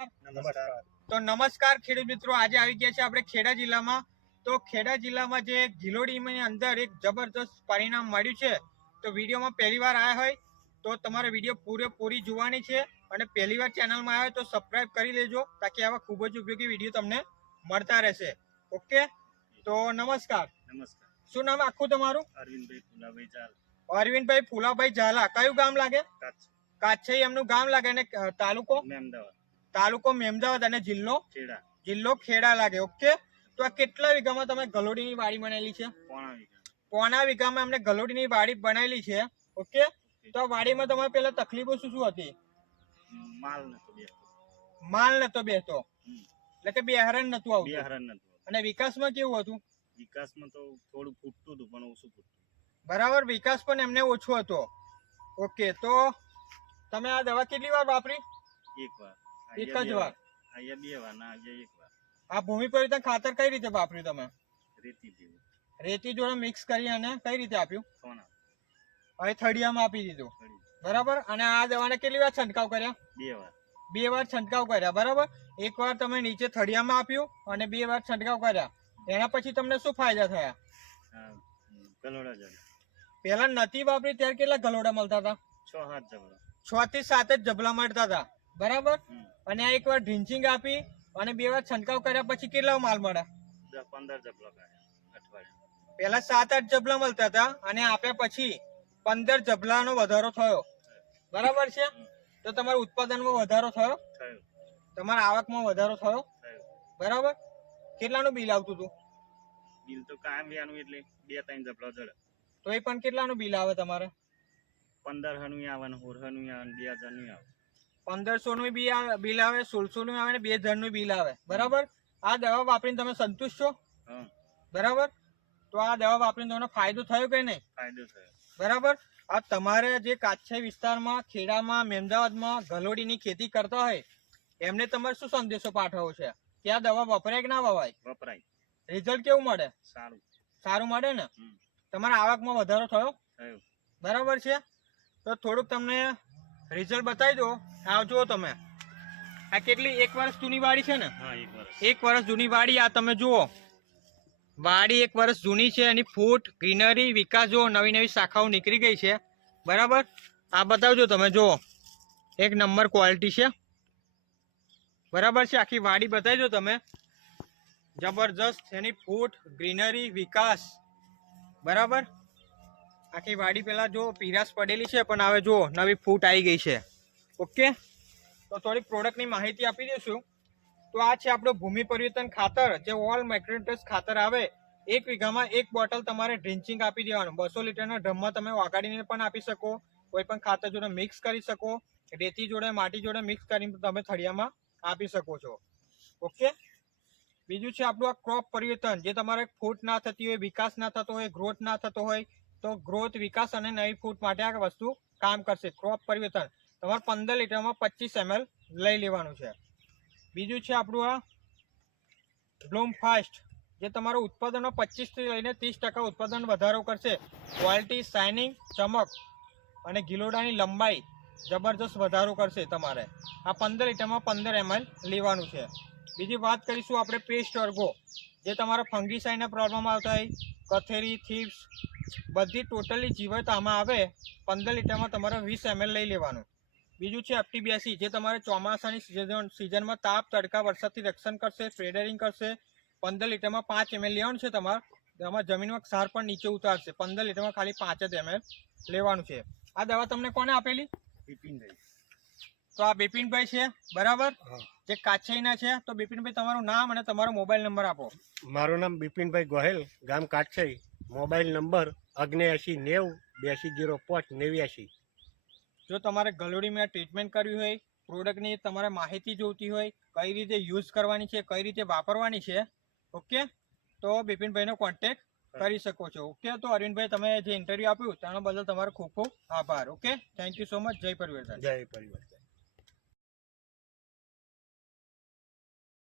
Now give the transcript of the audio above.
નમસ્કાર. તો નમસ્કાર ખેડૂત મિત્રો આજે આવી ગયા છે આપણે ખેડા જિલ્લામાં. તો ખેડા જિલ્લામાં જે ગિલોડીની અંદર એક જબરદસ્ત પરિણામ મળ્યું છે. તો વિડીયોમાં પહેલી વાર આવ્યા હોય તો તમારે વીડિયો પૂરેપૂરી જોવાની છે અને પહેલી વાર ચેનલમાં આવ્યો તો સબસ્ક્રાઇબ કરી લેજો તાકી આવા ખૂબ જ ઉપયોગી વીડિયો તમને મળતા રહેશે. ઓકે? તો નમસ્કાર. નમસ્કાર. શું નામ આખું તમારું? અરવિંદભાઈ ફુલાભાઈ ઝાલા. અરવિંદભાઈ ફુલાભાઈ ઝાલા. કયું ગામ લાગે? કાચ કાછઈ એમનું ગામ લાગે અને તાલુકો? મેમદાવાદ. તાલુકો મેમદાવાદ અને જિલ્લો ખેડા. જિલ્લો ખેડા લાગે ઓકે તો આ કેટલા વીઘામાં તમે ગલોડીની વાડી બનાવેલી છે? પોણા વીઘા. વીઘામાં અમને ગલોડીની વાડી બનાવેલી છે ઓકે. તો આ વાડીમાં તમારે પેલા તકલીફો શું શું હતી? માલ નતો બે માલ નતો હમ. એટલે કે બેહરણ નતું આવતું. હરણ નતું અને વિકાસમાં કેવું હતું? વિકાસમાં તો થોડું ફૂટતું હતું પણ ઓછું ફૂટતું. બરાબર વિકાસ પણ એમને ઓછો હતો. ઓકે તો તમે આ દવા કેટલી વાર વાપરી? એક વાર. એક જ વાર. અહીંયા બે વાર ના અહીંયા એક વાર. આ ભૂમિ પરિવર્તન ખાતર કઈ રીતે વાપર્યું તમે? રેતી જેવું. રેતી જોડે મિક્સ કરી અને કઈ રીતે આપ્યું? સોના. હવે થળિયામાં આપી દીધું. બરાબર? અને આ દવાને કેટલી વાર છંટકાવ કર્યા? બે વાર. બે વાર છંટકાવ કર્યા બરાબર? એક વાર તમે નીચે થળિયામાં આપ્યું અને બે વાર છંટકાવ કર્યા. એના પછી તમને શું ફાયદા થયા? પેલા ગલોડા જળ. પહેલા નથી વાપરી ત્યારે કેટલા ગલોડા મળતા હતા? છ છ થી સાત જ જબલા મળતા હતા. બરાબર? અને આ એક વાર ઢીંચિંગ આપી અને બે વાર છંટકાવ કર્યા પછી કેટલા માલ મળે પંદર જબલા અઠવાડિયા. પહેલા સાત આઠ જબલા મળતા હતા અને આપ્યા પછી પંદર જબલાનો વધારો થયો. બરાબર છે? તો તમારા ઉત્પાદનમાં વધારો થયો? થયું. તમારા આવકમાં વધારો થયો? બરાબર? કેટલાનું બિલ આવતું હતું? બિલ તો કાયમ વ્યાનું એટલે બે ત્રણ જબલા જડે. તો એ પણ કેટલાનું બિલ આવે તમારે? પંદર હનું આવવાનું હોર હનું આવે બે હજારનું આવે. પંદરસો નું બી બિલ આવે સોળસો નું આવે ને બે હજારનું બિલ આવે. બરાબર? આ દવા વાપરીને તમે સંતુષ્ટ છો? બરાબર? તો આ દવા વાપરીને તમને ફાયદો થયો કે નહીં? ફાયદો થયો. બરાબર? આ તમારે જે કાછાઈ વિસ્તારમાં ખેડામાં મહેમદાવાદમાં ગલોડીની ખેતી કરતા હોય એમને તમારે શું સંદેશો પાઠવવો છે? કે આ દવા વપરાય કે ના વવાય વપરાય. રિઝલ્ટ કેવું મળે? સારું. સારું મળે ને? તમારા આવકમાં વધારો થયો? થયું. બરાબર છે? તો થોડુંક તમને રિઝલ્ટ બતાવી દો. જુઓ તમે. આ કેટલી એક વર્ષ જૂની વાડી છે ને? એક વર્ષ. એક વર્ષ જૂની વાડી આ તમે જુઓ. વાડી એક વર્ષ જૂની છે એની ફૂટ ગ્રીનરી વિકાસ જુઓ નવી નવી શાખાઓ નીકળી ગઈ છે. બરાબર? આ બતાવજો તમે જુઓ. એક નંબર ક્વોલિટી છે. બરાબર છે? આખી વાડી બતાવી દો તમે. જબરજસ્ત એની ફૂટ ગ્રીનરી વિકાસ. બરાબર? આખી વાડી પેલા જો પીરાશ પડેલી છે, પણ હવે જો નવી ફૂટ આવી ગઈ છે. ઓકે? તો થોડીક પ્રોડક્ટની માહિતી આપી દઈશું. તો આ છે આપણું ભૂમિ પરિવર્તન ખાતર, જે ઓલ માઇક્રોન્યુટ્રસ ખાતર આવે. એક વીઘામાં એક બોટલ તમારે ડ્રિન્ચિંગ આપી દેવાનું. બસો લીટરના ડ્રમમાં તમે વાગાડીને પણ આપી શકો. કોઈ પણ ખાતર જોડે મિક્સ કરી શકો. રેતી જોડે, માટી જોડે મિક્સ કરીને તમે થળિયામાં આપી શકો છો. ઓકે? બીજું છે આપણું આ ક્રોપ પરિવર્તન. જે તમારે ફૂટ ના થતી હોય, વિકાસ ના થતો હોય ગ્રોથ ના થતો હોય તો ગ્રોથ વિકાસ અને નવી ફૂટ માટે આ વસ્તુ કામ કરશે. ક્રોપ પરિવર્તન. તમારે પંદર લીટરમાં પચીસ એમએલ લઈ લેવાનું છે. બીજું છે આપણું આ બ્લૂમ ફાસ્ટ જે તમારું ઉત્પાદનમાં પચીસથી લઈને ત્રીસ ટકા ઉત્પાદન વધારો કરશે. ક્વોલિટી શાઇનિંગ ચમક અને ગિલોડાની લંબાઈ જબરજસ્ત વધારો કરશે તમારે. આ પંદર લીટરમાં પંદર એમએલ લેવાનું છે. બીજી વાત કરીશું આપણે પેસ્ટ અર્ગો જે તમારા ફંગીસાઇડના પ્રોબ્લેમ આવતા હોય કથેરી, થીપ્સ, બધી ટોટલી જીવત આમાં આવે. પંદર લીટરમાં તમારે વીસ એમએલ લઈ લેવાનું. બીજું છે એફટીબીએસી જે તમારે ચોમાસાની સિઝન સિઝનમાં તાપ, તડકા, વરસાદથી રક્ષણ કરશે સ્પ્રેડરિંગ કરશે. પંદર લીટરમાં પાંચ એમએલ લેવાનું છે તમારે. એમાં જમીનમાં ક્ષાર પણ નીચે ઉતારશે. પંદર લીટરમાં ખાલી પાંચ જ એમએલ લેવાનું છે. આ દવા તમને કોને આપેલી? બિપિનભાઈ તો આ બિપિનભાઈ છે બરાબર. જે કાછઈના છે તો બિપિનભાઈ તમારું નામ અને તમારો મોબાઈલ નંબર આપો. મારું નામ બિપિનભાઈ ગોહેલ ગામ કાટછઈ મોબાઈલ નંબર અગ્નેએંશી નેવ બ્યાસી જીરો પાંચ નેવ્યાસી. જો તમારે ગલોડીમાં ટ્રીટમેન્ટ કરવી હોય પ્રોડક્ટની તમારે માહિતી જોઈતી હોય કઈ રીતે યુઝ કરવાની છે કઈ રીતે વાપરવાની છે ઓકે તો બિપિનભાઈનો કોન્ટેક્ટ કરી શકો છો ઓકે તો અરવિંદભાઈ તમે જે ઇન્ટરવ્યુ આપ્યું તેના બદલ તમારો ખૂબ ખૂબ આભાર okay thank you so much જય પરિવર્તન. જય પરિવર્તન.